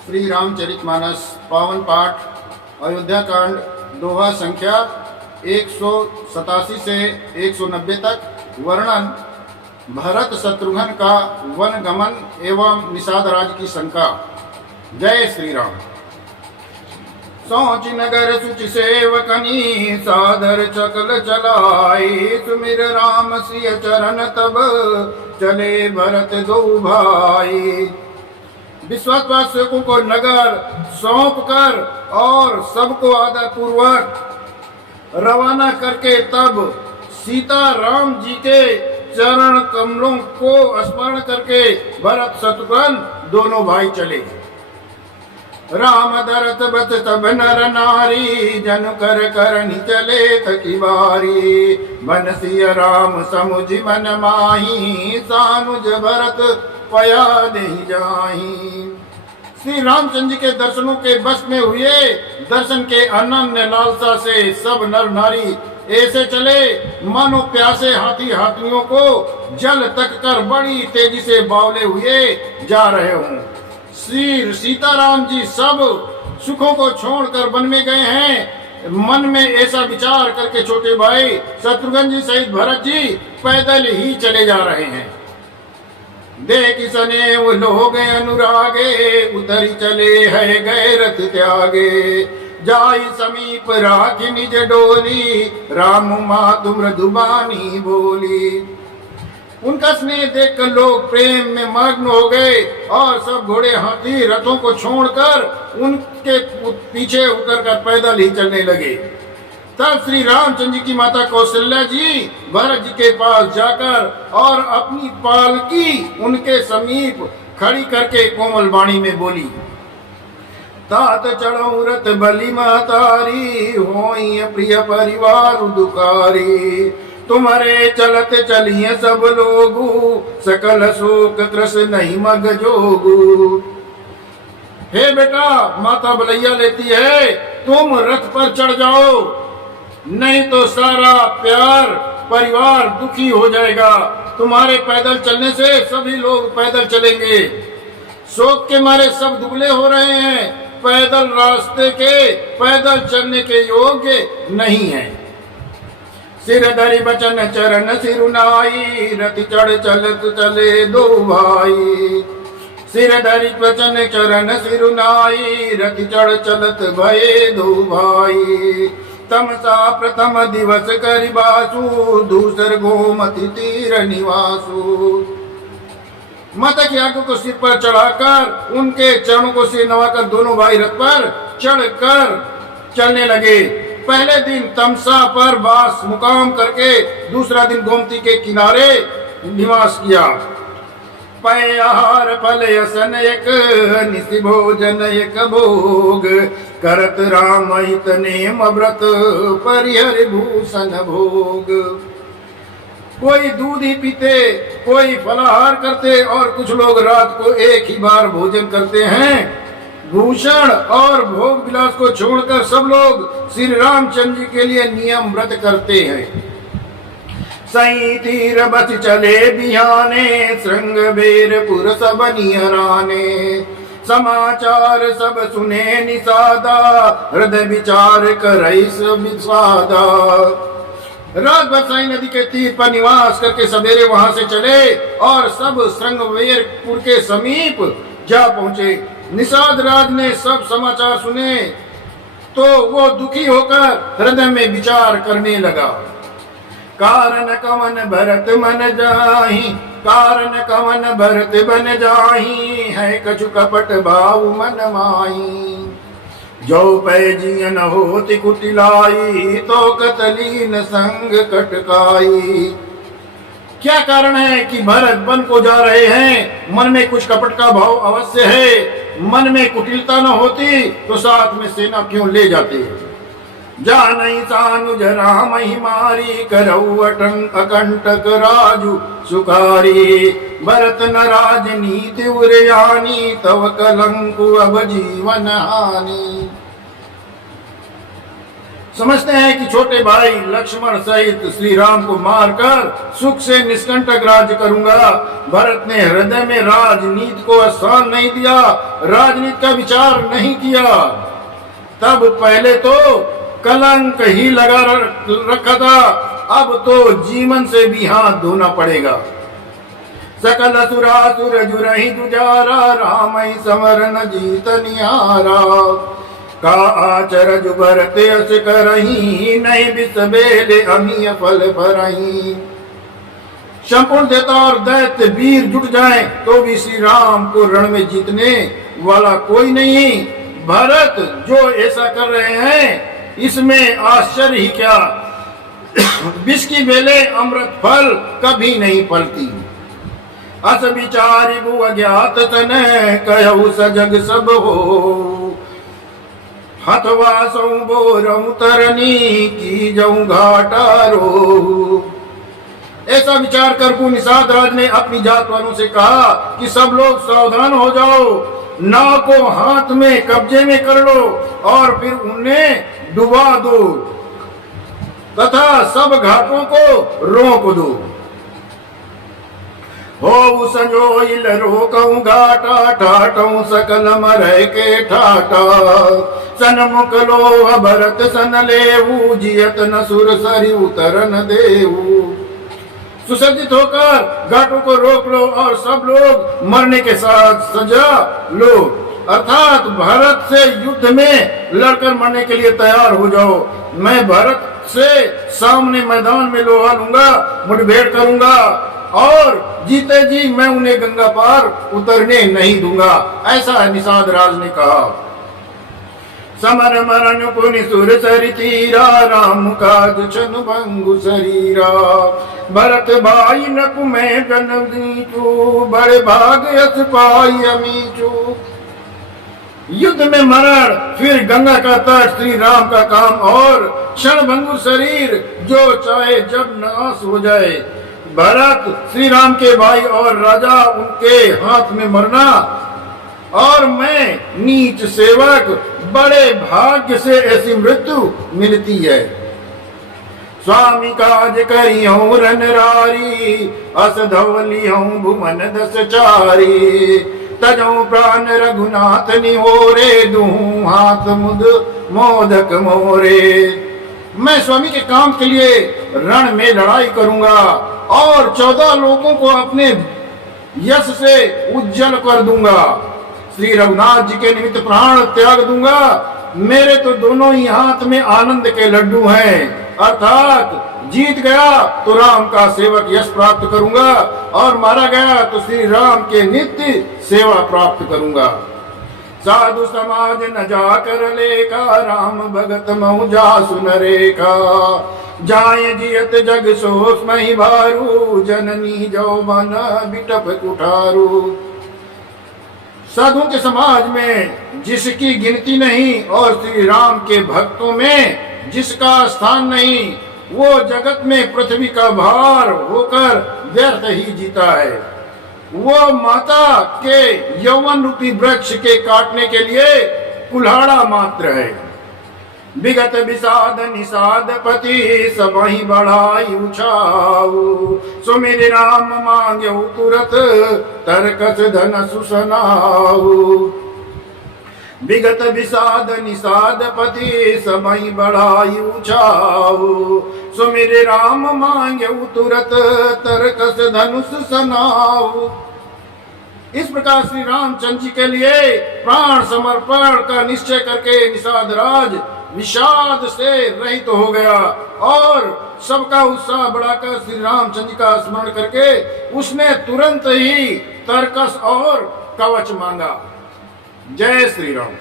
श्री रामचरितमानस पावन पाठ अयोध्या कांड दोहा संख्या 187 से 190 तक। वर्णन भरत शत्रुघ्न का वन गमन एवं निषाद राज की शंका। जय श्री राम। सोच नगर सुच सेवकनी सादर चकल चलाई, सुमिर राम सिय चरण तब चले भरत दो भाई। विश्वासवासियों को नगर सौंप कर और सबको आदर पूर्वक रवाना करके तब सीता राम जी के चरण कमलों को स्मरण करके भरत शत्रुघ्न दोनों भाई चले। राम दरत बत तब नर नारी, जन कर करनी चले थकी बारी। बनसिय राम समुझ मन माही, सानुज भरत पया नहीं जाही। श्री रामचंद्र जी के दर्शनों के बस में हुए दर्शन के अनन्य लालसा से सब नर नारी ऐसे चले मानो प्यासे हाथी हाथियों को जल तक कर बड़ी तेजी से बावले हुए जा रहे हों। श्री सीताराम जी सब सुखों को छोड़कर वन में गए हैं। मन में ऐसा विचार करके छोटे भाई शत्रुघ्न जी सहित भरत जी पैदल ही चले जा रहे हैं। देख सने वो लोग अनुरागे, उतरी चले है गए रथ त्यागे। जाई समीप राखी निज डोली, राम मातु मृदुबानी बोली। उनका स्नेह देखकर लोग प्रेम में मग्न हो गए और सब घोड़े हाथी रथों को छोड़कर उनके पीछे उतरकर पैदल ही चलने लगे। तब श्री रामचंद्र जी की माता कौशल्या जी भरत जी के पास जाकर और अपनी पालकी उनके समीप खड़ी करके कोमल वाणी में बोली। तात चढ़ऊ रथ बलि महतारी, होई प्रिय परिवार दुकारी। तुम्हारे चलत चलिए सब लोगू, सकल शोक त्रस नहीं मग जोगू। हे बेटा, माता बलैया लेती है, तुम रथ पर चढ़ जाओ, नहीं तो सारा प्यार परिवार दुखी हो जाएगा। तुम्हारे पैदल चलने से सभी लोग पैदल चलेंगे। शोक के मारे सब दुबले हो रहे हैं, पैदल रास्ते के पैदल चलने के योग्य नहीं है। सिर धरि बचन चरण सिरुनाई, रथ चढ़ चलत चले दो भाई। सिर धरि बचन चरण सिरुनाई, रथ चढ़ चलत भये दो भाई। तमसा प्रथम दिवस करिबासु, दूसर गोमति तीर निवासु। माता की आंखों को सिर पर चढ़ाकर उनके चरणों को सिर नवाकर दोनों भाई रथ पर चढ़कर चलने लगे। पहले दिन तमसा पर वास मुकाम करके दूसरा दिन गोमती के किनारे निवास किया। पय आहार फल असन एक, निसि भोजन एक भोग। करत राम हित नेम व्रत, परिहर भूषण भोग। कोई दूध ही पीते, कोई फलाहार करते और कुछ लोग रात को एक ही बार भोजन करते हैं। भूषण और भोग विलास को छोड़कर सब लोग श्री रामचंद्र जी के लिए नियम व्रत करते हैं। सही तीर बस चले बिहाने, श्रृंग बेरपुर सब निहराने। समाचार सब सुने निषादा, हृदय विचार करई सब विषादा। रात भर साई नदी के तीर पर निवास करके सवेरे वहां से चले और सब श्रृंगवेरपुर के समीप जा पहुंचे। निषाद राज ने सब समाचार सुने तो वो दुखी होकर हृदय में विचार करने लगा। कारण कवन भरत मन जाही, कारण कवन भरत बन जाही। है कछु कपट भाव मन माही। जो पै जियन होति कुटिलाई, तो कतलीन संग कटकाई। क्या कारण है कि भरत वन को जा रहे हैं? मन में कुछ कपट का भाव अवश्य है। मन में कुटिलता न होती तो साथ में सेना क्यों ले जाते। जानई सानुज राम ही मारी, करऊ अकंटक राजू सुखारी। भरत न राजनीति उरयानी, तव कलंकु अब जीवन हानि। समझते हैं कि छोटे भाई लक्ष्मण सहित श्री राम को मारकर सुख से निष्कंटक राज्य करूंगा। भरत ने हृदय में राजनीति को स्थान नहीं दिया, राजनीति का विचार नहीं किया। तब पहले तो कलंक ही लगा रखा था, अब तो जीवन से भी हाथ धोना पड़ेगा। सकल सुरासुर जुरहि जुजारा, राम समर न जीत निहारा। का आचर जुबरते अस करही, नहीं बिसबेले अमीय फल भरही। संपूर्ण देवता और दैत्य वीर जुट जाएं तो भी श्री राम को रण में जीतने वाला कोई नहीं। भरत जो ऐसा कर रहे हैं इसमें आश्चर्य ही क्या। विष की बेले अमृत फल कभी नहीं फलती। अस विचारि गु अज्ञात तन, कहु सजग सब हो। हथवा सौ बोरऊ तरनी, की जाऊं घाटारो। ऐसा विचार कर को निषाद राज ने अपनी जात वालों से कहा कि सब लोग सावधान हो जाओ, नाव को हाथ में कब्जे में कर लो और फिर उन्हें डुबा दो तथा सब घाटों को रोक दो। हो संजोइल रोकऊ घाटा, ठाटऊ सकल मरय के ठाटा। सनमुख लोह भरत सन लेऊ, जियत न सुर सरी उतरन देऊ। सुसज्जित होकर घाटों को रोक लो और सब लोग मरने के साथ सजा लो, अर्थात भरत से युद्ध में लड़कर मरने के लिए तैयार हो जाओ। मैं भरत से सामने मैदान में लोहा लूंगा, मुठभेड़ करूंगा और जीते जी मैं उन्हें गंगा पार उतरने नहीं दूंगा, ऐसा निषाद राज ने कहा। समर मरण पुनि सुर सरि तीरा, राम काज छन भंगु शरीरा। भरत भाई नकु में जन्म दीचू, बड़े भाग यस पाई अमीचू। युद्ध में मरण, फिर गंगा का तट श्री राम का काम और क्षण भंगुर शरीर जो चाहे जब नाश हो जाए। भरत श्री राम के भाई और राजा, उनके हाथ में मरना और मैं नीच सेवक, बड़े भाग्य से ऐसी मृत्यु मिलती है। स्वामी काज करियो रनरारी, अस धवलियो भुवन दस चारी। तजो प्राण रघुनाथ निहोरे, दूं हाथ मुद मोदक मोरे। मैं स्वामी के काम के लिए रण में लड़ाई करूंगा और 14 लोगों को अपने यश से उज्जवल कर दूंगा। श्री रघुनाथ जी के निमित्त प्राण त्याग दूंगा। मेरे तो दोनों ही हाथ में आनंद के लड्डू हैं, अर्थात जीत गया तो राम का सेवक यश प्राप्त करूंगा और मारा गया तो श्री राम के नित्य सेवा प्राप्त करूंगा। साधु समाज न जा कर लेखा, राम भगत महु जा सुन रेखा। जाय जियत जग सोस मही भारू, जननी जो मन बिटप कुठारू। साधुओं के समाज में जिसकी गिनती नहीं और श्री राम के भक्तों में जिसका स्थान नहीं, वो जगत में पृथ्वी का भार होकर व्यर्थ ही जीता है। वो माता के यौवन रूपी वृक्ष के काटने के लिए कुल्हाड़ा मात्र है। विगत विषाद निषाद पति, सबहि बढ़ाई उछाऊ। सुमिर राम मांग्यऊ तुरत, तरकस धन सुसनाऊ। विगत विषाद निषाद पति, सबहि बढ़ाई उछाऊ। सुमिर राम मांग्यऊ तुरत, तरकस धनुष सनाऊ। इस प्रकार श्री रामचंद्र जी के लिए प्राण समर्पण का निश्चय करके निषाद राज विषाद से रहित तो हो गया और सबका उत्साह बढ़ाकर श्री रामचंद्र का स्मरण करके उसने तुरंत ही तरकस और कवच मांगा। जय श्री राम।